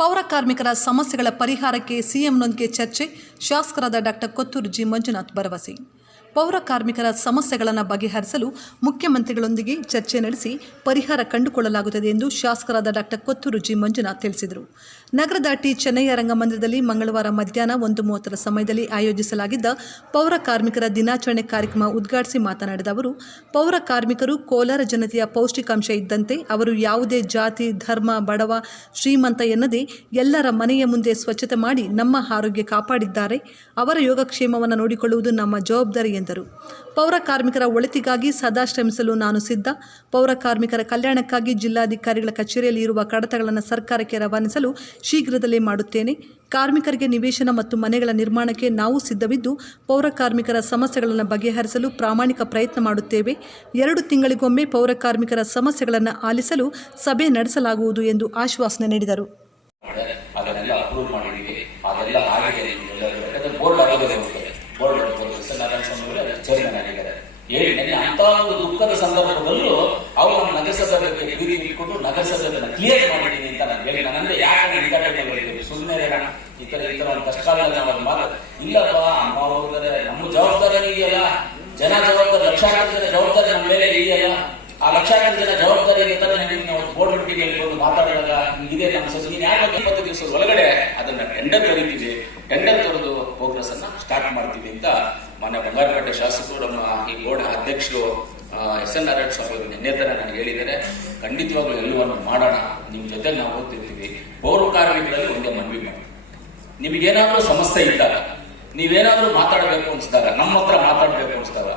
ಪೌರ ಕಾರ್ಮಿಕರ ಸಮಸ್ಯೆಗಳ ಪರಿಹಾರಕ್ಕೆ ಸಿಎಂನೊಂದಿಗೆ ಚರ್ಚೆ ಶಾಸಕರಾದ ಡಾಕ್ಟರ್ ಕೊತ್ತೂರು ಜಿ ಮಂಜುನಾಥ್ ಭರವಸೆ. ಪೌರ ಕಾರ್ಮಿಕರ ಸಮಸ್ಯೆಗಳನ್ನು ಬಗೆಹರಿಸಲು ಮುಖ್ಯಮಂತ್ರಿಗಳೊಂದಿಗೆ ಚರ್ಚೆ ನಡೆಸಿ ಪರಿಹಾರ ಕಂಡುಕೊಳ್ಳಲಾಗುತ್ತದೆ ಎಂದು ಶಾಸಕರಾದ ಡಾಕ್ಟರ್ ಕೊತ್ತೂರು ಜಿ. ಮಂಜುನಾಥ್ ತಿಳಿಸಿದರು. ನಗರದ ಟಿ. ಚೆನ್ನಯ್ಯ ರಂಗಮಂದಿರದಲ್ಲಿ ಮಂಗಳವಾರ ಮಧ್ಯಾಹ್ನ ಒಂದು ಮೂವತ್ತರ ಸಮಯದಲ್ಲಿ ಆಯೋಜಿಸಲಾಗಿದ್ದ ಪೌರ ಕಾರ್ಮಿಕರ ದಿನಾಚರಣೆ ಕಾರ್ಯಕ್ರಮ ಉದ್ಘಾಟಿಸಿ ಮಾತನಾಡಿದ ಅವರು, ಪೌರ ಕಾರ್ಮಿಕರು ಕೋಲಾರ ಜನತೆಯ ಪೌಷ್ಟಿಕಾಂಶ ಇದ್ದಂತೆ ಅವರು ಯಾವುದೇ ಜಾತಿ, ಧರ್ಮ, ಬಡವ, ಶ್ರೀಮಂತ ಎನ್ನದೇ ಎಲ್ಲರ ಮನೆಯ ಮುಂದೆ ಸ್ವಚ್ಛತೆ ಮಾಡಿ ನಮ್ಮ ಆರೋಗ್ಯ ಕಾಪಾಡಿದ್ದಾರೆ. ಅವರ ಯೋಗಕ್ಷೇಮವನ್ನು ನೋಡಿಕೊಳ್ಳುವುದು ನಮ್ಮ ಜವಾಬ್ದಾರಿ ಎಂದರು. ಪೌರ ಕಾರ್ಮಿಕರ ಒಳಿತಿಗಾಗಿ ಸದಾ ಶ್ರಮಿಸಲು ನಾನು ಸಿದ್ಧ. ಪೌರ ಕಾರ್ಮಿಕರ ಕಲ್ಯಾಣಕ್ಕಾಗಿ ಜಿಲ್ಲಾಧಿಕಾರಿಗಳ ಕಚೇರಿಯಲ್ಲಿ ಇರುವ ಕಡತಗಳನ್ನು ಸರ್ಕಾರಕ್ಕೆ ರವಾನಿಸಲು ಶೀಘ್ರದಲ್ಲೇ ಮಾಡುತ್ತೇನೆ. ಕಾರ್ಮಿಕರಿಗೆ ನಿವೇಶನ ಮತ್ತು ಮನೆಗಳ ನಿರ್ಮಾಣಕ್ಕೆ ನಾವು ಸಿದ್ಧವಿದ್ದು, ಪೌರ ಕಾರ್ಮಿಕರ ಸಮಸ್ಯೆಗಳನ್ನು ಬಗೆಹರಿಸಲು ಪ್ರಾಮಾಣಿಕ ಪ್ರಯತ್ನ ಮಾಡುತ್ತೇವೆ. ಎರಡು ತಿಂಗಳಿಗೊಮ್ಮೆ ಪೌರ ಕಾರ್ಮಿಕರ ಸಮಸ್ಯೆಗಳನ್ನು ಆಲಿಸಲು ಸಭೆ ನಡೆಸಲಾಗುವುದು ಎಂದು ಆಶ್ವಾಸನೆ ನೀಡಿದರು. ಅದನ್ನೆಲ್ಲ ಅಪ್ರೂವ್ ಮಾಡಿದ್ದೀವಿ. ಅದೆಲ್ಲ ಆಗಿದೆ. ಬೋರ್ಡ್ ಆಗಿದ್ದಾರೆ ಹೇಳಿ ನನಗೆ ಅಂತ ಒಂದು ದುಃಖದ ಸಂದರ್ಭದಲ್ಲೂ ಅವರು ನಗರಸಭೆ ಗುರಿ ಇಟ್ಕೊಂಡು ನಗರಸಭೆಯನ್ನು ಕ್ಲಿಯರ್ ಮಾಡಿದ್ದೀನಿ ಅಂತ ನಾನು ಹೇಳಿ ನಾನಂದ್ರೆ ಯಾಕೆ ಹೇಳ್ತೀವಿ ಸುಮ್ಮನೆ ಇರೋಣ ಈ ತರ ಈ ತರ ಒಂದು ಕಷ್ಟ ನಾವು ಮಾತು ಇಲ್ಲಪ್ಪ, ಅಮ್ಮ ಹೋದರೆ ನಮ್ಮ ಜವಾಬ್ದಾರಿ ಇದೆಯಲ್ಲ. ಜನ ಜವಾಬ್ದಾರಿ, ಲಕ್ಷಾಂತರ ಜವಾಬ್ದಾರಿ ನಮ್ಮ ಮೇಲೆ ಇದೆಯಲ್ಲ. ಆ ಲಕ್ಷಾಂತರ ಜನ ಜವಾಬ್ದಾರಿ ಇರ್ತಾರೆ ಒಂದು ಬೋರ್ಡ್ ಮೀಟಿಂಗ್ ಹೇಳ್ಕೊಂಡು ಮಾತಾಡಿದಾಗ ಇದೆ ನಮ್ಮ ಸೊಸೆ. ನೀನು ಯಾಕೆ ಇಪ್ಪತ್ತು ದಿವಸದ ಒಳಗಡೆ ಅದನ್ನ ಟೆಂಡರ್ ಕರಿತೀವಿ. ಟೆಂಡರ್ ಕರೆದು ಪ್ರೋಗ್ರೆಸ್ ಅನ್ನ ಸ್ಟಾರ್ಟ್ ಮಾಡ್ತೀವಿ ಅಂತ ಮೊನ್ನೆ ಬಂಗಾರಪೇಟೆ ಶಾಸಕರು ನಮ್ಮ ಈ ಬೋರ್ಡ್ ಅಧ್ಯಕ್ಷರು ಎಸ್ ಎನ್ ನಾರಾಯಣ ಸ್ವಾಮಿ ನಿನ್ನೆ ತರ ನನಗೆ ಹೇಳಿದರೆ ಖಂಡಿತವಾಗ್ಲೂ ಎಲ್ಲವನ್ನು ಮಾಡೋಣ. ನಿಮ್ಮ ಜೊತೆ ನಾವು ಓದ್ತಿರ್ತೀವಿ ಪೌರ ಕಾರ್ಮಿಕರಲ್ಲಿ ಒಂದೇ ಮನವಿ ಮಾಡಿ. ನಿಮಗೇನಾದ್ರೂ ಸಮಸ್ಯೆ ಇದ್ದಾಗ, ನೀವೇನಾದರೂ ಮಾತಾಡಬೇಕು ಅನ್ಸಿದಾಗ, ನಮ್ಮ ಹತ್ರ ಮಾತಾಡಬೇಕು ಅನ್ಸಿದಾಗ,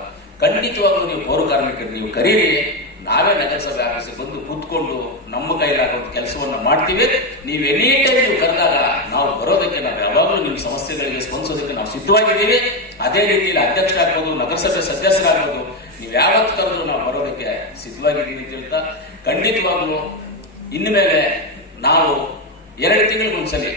ಖಂಡಿತವಾಗ್ಲೂ ನೀವು ಪೌರ ಕಾರ್ಮಿಕರು, ನೀವು ಕರೀರಿ. ನಾವೇ ನಗರಸಭೆ ಆಫೀಸಿಗೆ ಬಂದು ಕೂತ್ಕೊಂಡು ನಮ್ಮ ಕೈಲಾಗುವ ಕೆಲಸವನ್ನ ಮಾಡ್ತೀವಿ. ನೀವು ಎನಿ ಟೈಮ್ ನೀವು ಕರೆದಾಗ ನಾವು ಬರೋದಕ್ಕೆ ನಾವು ಯಾವಾಗಲೂ ನಿಮ್ಮ ಸಮಸ್ಯೆಗಳಿಗೆ ಸ್ಪಂದಿಸೋದಕ್ಕೆ ನಾವು ಸಿದ್ಧವಾಗಿದ್ದೀವಿ. ಅದೇ ರೀತಿಯಲ್ಲಿ ಅಧ್ಯಕ್ಷರಾಗ್ಬೋದು, ನಗರಸಭೆ ಸದಸ್ಯರಾಗ್ಬೋದು, ನೀವು ಯಾವತ್ತು ಕರೆದ್ರು ನಾವು ಬರೋದಕ್ಕೆ ಸಿದ್ಧವಾಗಿದ್ದೀವಿ ಅಂತ ಹೇಳ್ತಾ ಖಂಡಿತವಾಗ್ಲೂ ಇನ್ಮೇಲೆ ನಾವು ಎರಡು ತಿಂಗಳಿಗೊಂದ್ಸಲಿ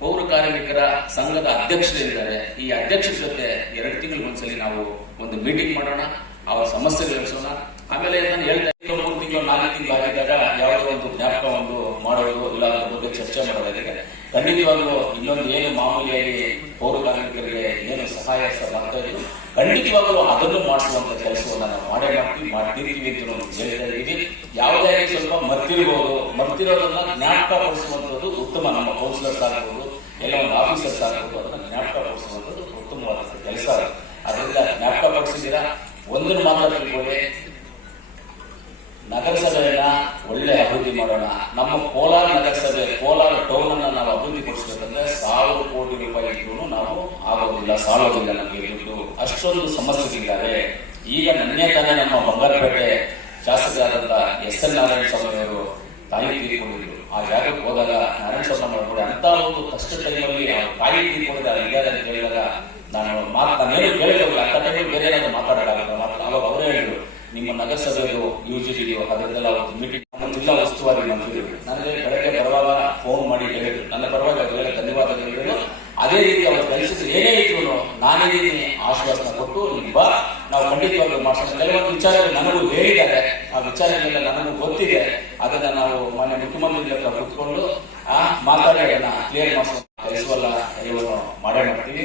ಪೌರ ಕಾರ್ಮಿಕರ ಸಂಘದ ಅಧ್ಯಕ್ಷರಿದ್ದಾರೆ. ಈ ಅಧ್ಯಕ್ಷರ ಜೊತೆ ಎರಡು ತಿಂಗಳಿಗೊಂದ್ಸಲಿ ನಾವು ಒಂದು ಮೀಟಿಂಗ್ ಮಾಡೋಣ. ಅವರ ಸಮಸ್ಯೆಗಳು ಎಳಿಸೋಣ ಆಮೇಲೆ ನಾನು ಹೇಳ್ತಾ ಇದ್ದೀನಿ, ಮೂರು ತಿಂಗಳು ನಾಲ್ಕು ತಿಂಗಳು ಆಗಿದ್ದಾಗ ಯಾವುದೋ ಒಂದು ಜ್ಞಾಪಕ ಒಂದು ಮಾಡೋದು ಇಲ್ಲ ಅದ್ರ ಬಗ್ಗೆ ಚರ್ಚೆ ಮಾಡೋದಾಗಿದೆ ಖಂಡಿತವಾಗ್ಲೂ ಇನ್ನೊಂದು ಏನು ಮಾಮೂಲಿಯಾಗಿ ಪೌರ ಕಾರ್ಮಿಕರಿಗೆ ಏನು ಸಹಾಯ ಮಾಡ್ತಾ ಇದ್ರು. ಖಂಡಿತವಾಗ್ಲೂ ಅದನ್ನು ಮಾಡಿಸುವಂತ ಕೆಲಸವನ್ನು ನಾವು ಮಾಡೇ ಮಾಡ್ತೀವಿ ಮಾಡ್ತಿರ್ತೀವಿ ಅಂತ ನಾವು ಹೇಳ್ತಾ ಇದ್ದೀವಿ ಯಾವುದೇ ಸ್ವಲ್ಪ ಮರ್ತಿರ್ಬೋದು. ಮರ್ತಿರೋದನ್ನ ಜ್ಞಾಪಕ ಪಡಿಸುವಂಥದ್ದು ಉತ್ತಮ ನಮ್ಮ ಕೌನ್ಸಿಲರ್ಸ್ ಆಗ್ಬೋದು ಎಲ್ಲ ಒಂದು ಆಫೀಸರ್ಸ್ ಆಗ್ಬೋದು ಅದನ್ನ ಜ್ಞಾಪಕ ಪಡಿಸುವಂಥದ್ದು ಉತ್ತಮವಾದ ಕೆಲಸ. ಅದರಿಂದ ಜ್ಞಾಪಕ ಪಡಿಸಿದ್ದೀರಾ ಒಂದನ್ನು ಮಾತ್ರ ನಗರಸಭೆಯನ್ನ ಒಳ್ಳೆ ಅಭಿವೃದ್ಧಿ ಮಾಡೋಣ ನಮ್ಮ ಕೋಲಾರ ನಗರಸಭೆ, ಕೋಲಾರ ಟೌನ್ ಅನ್ನ ನಾವು ಅಭಿವೃದ್ಧಿ ಪಡಿಸಬೇಕಂದ್ರೆ ಸಾವಿರ ಕೋಟಿ ರೂಪಾಯಿ ಇದ್ರೂ ನಾವು ಆಗೋದಿಲ್ಲ ಸಾಲೋದಿಲ್ಲ ನಮಗೆ ದುಡ್ಡು. ಅಷ್ಟೊಂದು ಸಮಸ್ಯೆಗಳಿದ್ದಾವೆ ಈಗ ನನ್ನೇ ತಾನೇ ನಮ್ಮ ಬಂಗಾರಪೇಟೆ ಶಾಸಕರಾದಂತ ಎಸ್ ಎನ್ ನಾರಾಯಣ ಸ್ವಾಮಿ ಅವರು ತಾಯಿ ತೀರಿಕೊಂಡಿದ್ರು. ಆ ಜಾಗಕ್ಕೆ ಹೋದಾಗ ನಾರಾಯಣ ಸ್ವಾಮಿ ಅವರು ಅಂತ ಒಂದು ಕಷ್ಟ ಟೈಮಲ್ಲಿ ತಾಯಿ ತೀರಿಕೊಂಡಿದ್ದಾರೆ. ಇದ್ದಾರೆ ಅಂತ ಹೇಳಿದಾಗ ನಾನು ಮಾತು ನಾನೇನು ಕೇಳಿದ್ರು ಅಂತ ಟೈಮಲ್ಲಿ ಬೇರೆ ಏನಾದ್ರು ಮಾತಾಡೋಕ್ಕಾಗಲ್ಲ ಮಾತು ಅವಾಗ ಅವರೇ ಹೇಳಿದ್ರು, ನಿಮ್ಮ ನಗರಸಭೆದು ಯೂಜಿಡಿಯೋ ಅದರದ್ದೆಲ್ಲ ಒಂದು ಮೀಟಿಂಗ್ ನಮ್ಮ ಜಿಲ್ಲಾ ಉಸ್ತುವಾರಿ ಮಂತ್ರಿ ನನಗೆ ಕಡೆಗೆ ಪರವಾಗ ಫೋನ್ ಮಾಡಿ ಹೇಳಿದ್ರು ನನ್ನ ಪರವಾಗಿ ಅದರಲ್ಲಿ ಧನ್ಯವಾದಗಳು ಹೇಳಿದ್ರು ಅದೇ ರೀತಿ ಅವರ ಪರಿಸ್ಥಿತಿ ಏನೇ ಇದ್ರು ನಾನಿದ್ದೀನಿ ಆಶ್ವಾಸನ ಕೊಟ್ಟು ನಿಮ್ಮ ನಾವು ಖಂಡಿತವಾಗ್ಲೂ ಮಾಡ್ಸೋಣ. ಕೆಲವೊಂದು ವಿಚಾರಗಳು ನನಗೂ ಹೇಳಿದ್ದಾರೆ. ಆ ವಿಚಾರಗಳೆಲ್ಲ ನನಗೂ ಗೊತ್ತಿದೆ. ಅದನ್ನ ನಾವು ಮಾನ್ಯ ಮುಖ್ಯಮಂತ್ರಿ ಹತ್ರ ಕುತ್ಕೊಂಡು, ಆ ಮಾತಾಡಿ ಕ್ಲಿಯರ್ ಮಾಡಿಸೋ ಕೆಲಸವಲ್ಲ ಇವರು ಮಾಡೇ ಮಾಡ್ತೀವಿ.